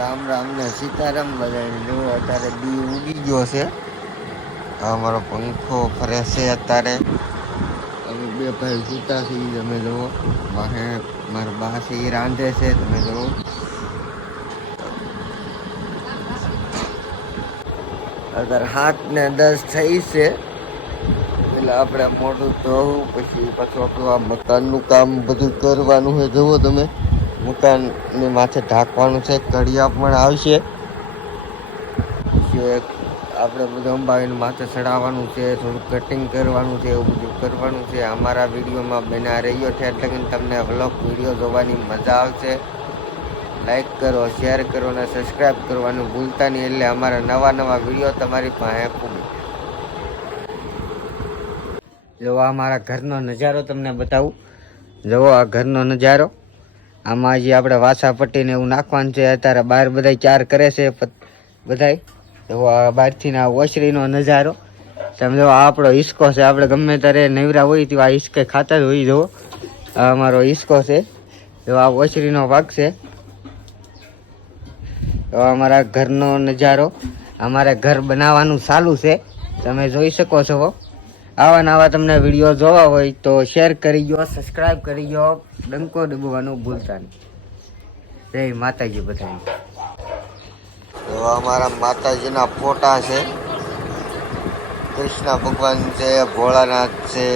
રામ રામ ને સીતારામ બધાને જો અત્યારે દી ઉગી ગયો છે. આ મારો પંખો ફરે છે અત્યારે. અમે બે ભાઈ સૂતા છીએ તમે જુઓ. વાહે મારા બા છે એ રાંધે છે તમે જુઓ. અત્યારે 7:10 થઈ છે. એટલે આપણે મોઢું ધોવું પછી પાછું આપણું આ મકાનનું કામ બધું કરવાનું છે. જુઓ તમે મકાનની માથે ઢાંકવાનું છે. કડિયા પણ આવશે. આપણે બધું અંબાવીને માથે ચડાવવાનું છે. થોડું કટિંગ કરવાનું છે. એવું બધું કરવાનું છે. અમારા વિડીયોમાં બન્યા રહ્યો છે એટલે કે તમને વ્લોગ વિડીયો જોવાની મજા આવશે. લાઈક કરો, શેર કરો અને સબસ્ક્રાઈબ કરવાનું ભૂલતા નહીં. એટલે અમારા નવા વિડીયો તમારી પાસે પૂરી. જો આ મારા ઘરનો નજારો તમને બતાવું. જુઓ આ ઘરનો નજારો. આમાં હજી આપણે વાસા પટ્ટીને એવું નાખવાનું છે. અત્યારે બહાર બધા ચાર કરે છે બધાય. તો આ બહારથી ના ઓસરીનો નજારો તમે જો. આ આપણો હિસકો છે. આપણે ગમે ત્યારે નવરા હોય તો આ હિસકે ખાતા જ હોય. જુઓ આ અમારો હિસકો છે. જો આ ઓસરીનો ભાગ છે. તો અમારા ઘરનો નજારો. અમારે ઘર બનાવવાનું ચાલુ છે તમે જોઈ શકો છો. આવા તમને વિડીયો જોવા હોય તો શેર કરી દો, સબસ્ક્રાઈબ કરી દો, ડંકો દબાવવાનું ભૂલતા નહીં. જય માતાજી બધાને. તો અમારા માતાજીના ફોટા છે. કૃષ્ણ ભગવાન છે, ભોળાનાથ છે.